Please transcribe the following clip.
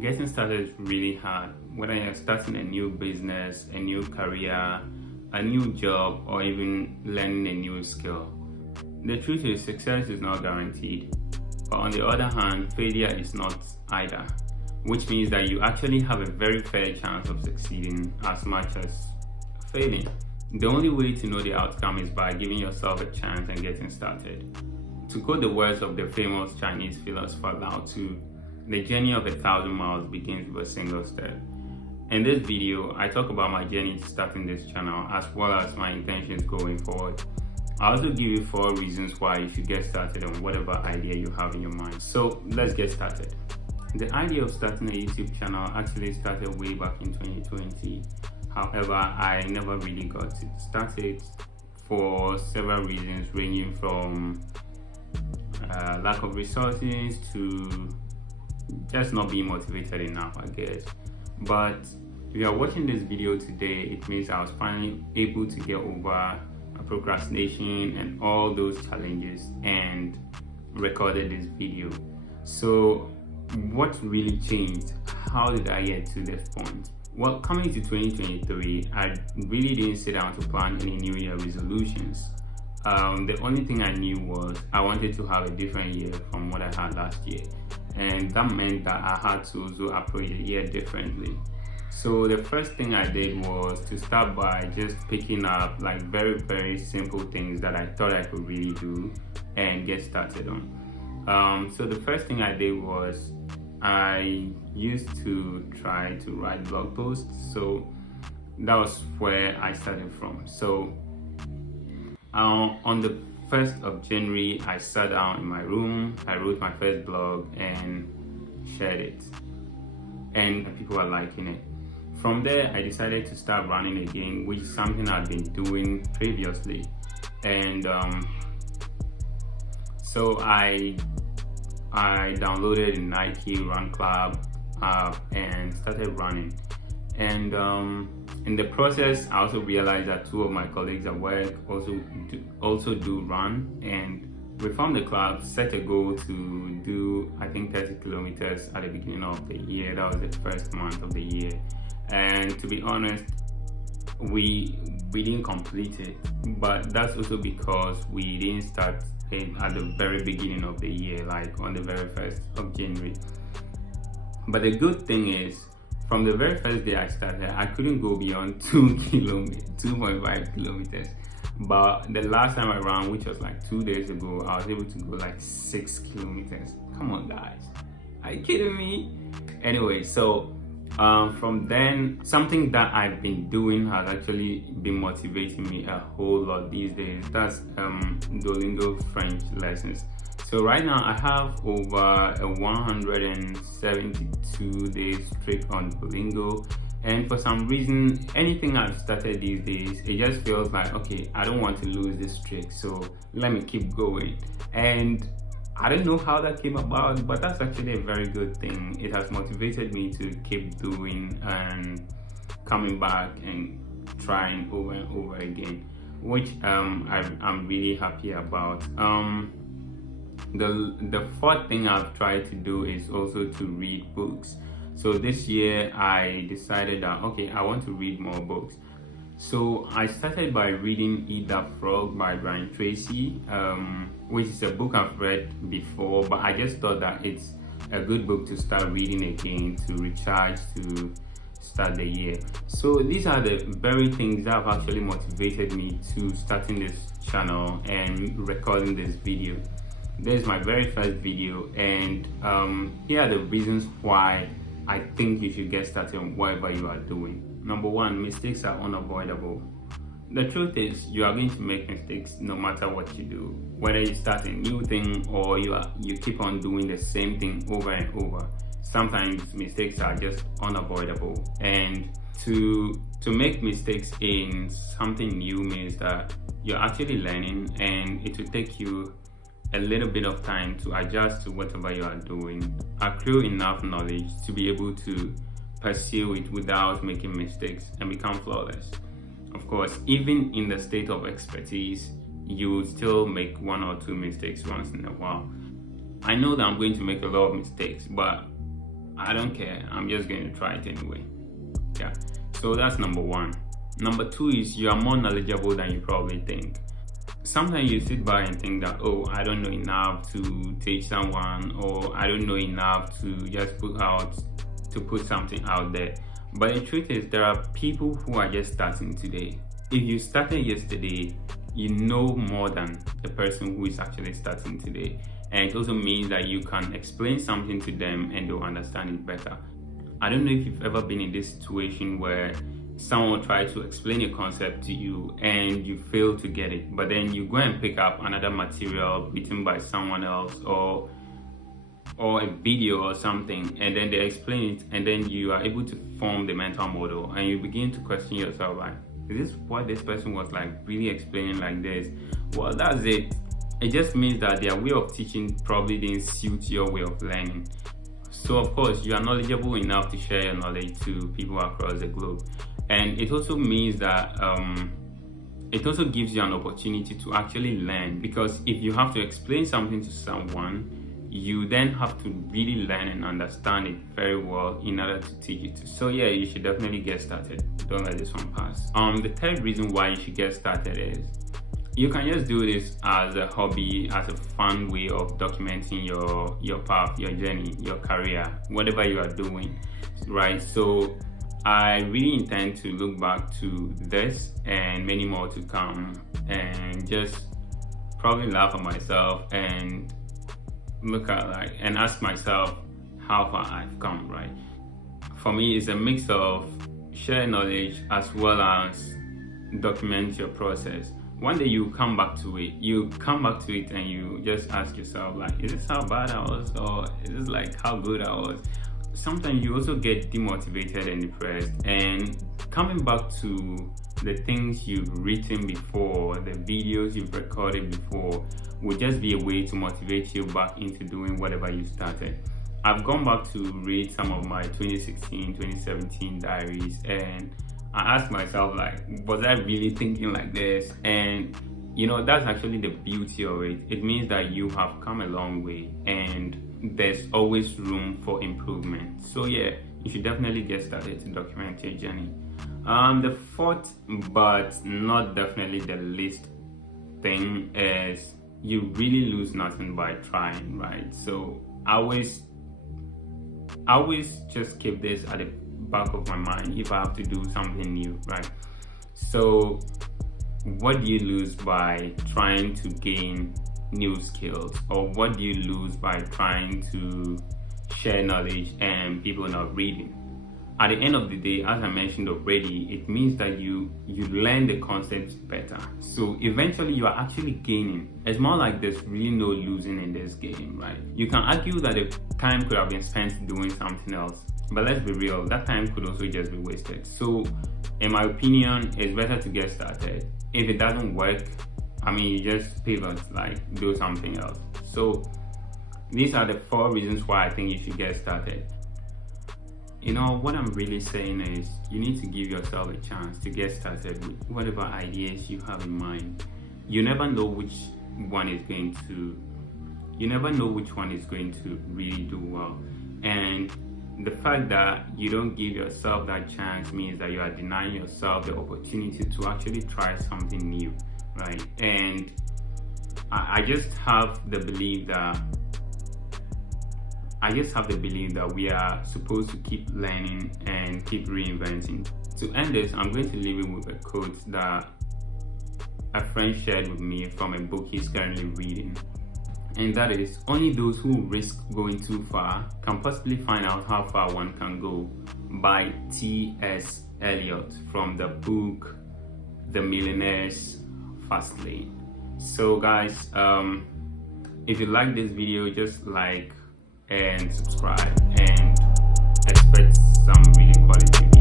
Getting started is really hard, whether you're starting a new business, a new career, a new job, or even learning a new skill. The truth is, success is not guaranteed, but on the other hand, failure is not either, which means that you actually have a very fair chance of succeeding as much as failing. The only way to know the outcome is by giving yourself a chance and getting started. To quote the words of the famous Chinese philosopher Lao Tzu, the journey of 1,000 miles begins with a single step. In this video, I talk about my journey to starting this channel as well as my intentions going forward. I also give you 4 reasons why you should get started on whatever idea you have in your mind. So let's get started. The idea of starting a YouTube channel actually started way back in 2020. However, I never really got to start it for several reasons, ranging from lack of resources to just not being motivated enough, I guess. But if you are watching this video today, it means I was finally able to get over procrastination and all those challenges and recorded this video. So what really changed? How did I get to this point? Well, coming to 2023, I really didn't sit down to plan any New Year resolutions. The only thing I knew was I wanted to have a different year from what I had last year, and that meant that I had to also approach the year differently. So the first thing I did was to start by just picking up like very simple things that I thought I could really do and get started on. So the first thing I did was I used to try to write blog posts. So that was where I started from. So on the 1st of January, I sat down in my room, I wrote my first blog and shared it, and people are liking it. From there, I decided to start running again, which is something I've been doing previously. And so I downloaded a Nike Run Club app and started running. And in the process, I also realized that 2 of my colleagues at work also do run, and we formed the club, set a goal to do, I think, 30 kilometers at the beginning of the year. That was the first month of the year. And to be honest, we didn't complete it, but that's also because we didn't start it at the very beginning of the year, like on the very 1st of January. But the good thing is, from the very first day I started, I couldn't go beyond 2.5 kilometers. But the last time I ran, which was like 2 days ago, I was able to go like 6 kilometers. Come on, guys. Are you kidding me? Anyway, so from then, something that I've been doing has actually been motivating me a whole lot these days. That's Duolingo French lessons. So right now I have over a 172 days streak on Duolingo, and for some reason, anything I've started these days, it just feels like, okay, I don't want to lose this streak, so let me keep going. And I don't know how that came about, but that's actually a very good thing. It has motivated me to keep doing and coming back and trying over and over again, which I'm really happy about. The 4th thing I've tried to do is also to read books. So this year I decided that, okay, I want to read more books. So I started by reading Eat That Frog by Brian Tracy, which is a book I've read before, but I just thought that it's a good book to start reading again, to recharge, to start the year. So these are the very things that have actually motivated me to starting this channel and recording this video. This is my very first video, and here are the reasons why I think you should get started on whatever you are doing. Number 1, mistakes are unavoidable. The truth is, you are going to make mistakes no matter what you do. Whether you start a new thing or you keep on doing the same thing over and over. Sometimes mistakes are just unavoidable, and to make mistakes in something new means that you're actually learning, and it will take you a little bit of time to adjust to whatever you are doing, accrue enough knowledge to be able to pursue it without making mistakes and become flawless. Of course, even in the state of expertise, you will still make 1 or 2 mistakes once in a while. I know that I'm going to make a lot of mistakes, but I don't care, I'm just going to try it anyway. Yeah, so that's number one. Number two is you are more knowledgeable than you probably think. Sometimes you sit by and think that, oh, I don't know enough to teach someone, or I don't know enough to just put something out there. But the truth is, there are people who are just starting today. If you started yesterday, you know more than the person who is actually starting today. And it also means that you can explain something to them and they'll understand it better. I don't know if you've ever been in this situation where someone tries to explain a concept to you and you fail to get it, but then you go and pick up another material written by someone else or a video or something, and then they explain it, and then you are able to form the mental model, and you begin to question yourself, like, is this what this person was like really explaining like this? Well, that's it. It just means that their way of teaching probably didn't suit your way of learning. So of course, you are knowledgeable enough to share your knowledge to people across the globe. And it also means that it also gives you an opportunity to actually learn, because if you have to explain something to someone, you then have to really learn and understand it very well in order to teach it. So yeah, you should definitely get started. Don't let this one pass. The third reason why you should get started is you can just do this as a hobby, as a fun way of documenting your path, your journey, your career, whatever you are doing, right? So I really intend to look back to this and many more to come and just probably laugh at myself and look at and ask myself how far I've come, right? For me, it's a mix of share knowledge as well as document your process. One day you come back to it and you just ask yourself, like, is this how bad I was, or is this like how good I was? Sometimes you also get demotivated and depressed, and coming back to the things you've written before, the videos you've recorded before, would just be a way to motivate you back into doing whatever you started. I've gone back to read some of my 2016, 2017 diaries, and I asked myself, like, was I really thinking like this? And that's actually the beauty of it. It means that you have come a long way and there's always room for improvement. So yeah, you should definitely get started to document your journey. The fourth, but not definitely the least thing, is you really lose nothing by trying, right? So I always just keep this at the back of my mind if I have to do something new, right? So what do you lose by trying to gain new skills, or what do you lose by trying to share knowledge and people not reading? At the end of the day, as I mentioned already, it means that you learn the concepts better. So eventually you are actually gaining. It's more like there's really no losing in this game, right? You can argue that the time could have been spent doing something else, but let's be real, that time could also just be wasted. So in my opinion, it's better to get started. If it doesn't work, you just pivot, like do something else. So these are the 4 reasons why I think you should get started. What I'm really saying is you need to give yourself a chance to get started with whatever ideas you have in mind. You never know which one is going to really do well. And the fact that you don't give yourself that chance means that you are denying yourself the opportunity to actually try something new, right? And I just have the belief that we are supposed to keep learning and keep reinventing. To end this, I'm going to leave you with a quote that a friend shared with me from a book he's currently reading. And that is, only those who risk going too far can possibly find out how far one can go, by T.S. Eliot, from the book The Millionaire's Fast Lane. So guys, if you like this video, just like and subscribe and expect some really quality videos.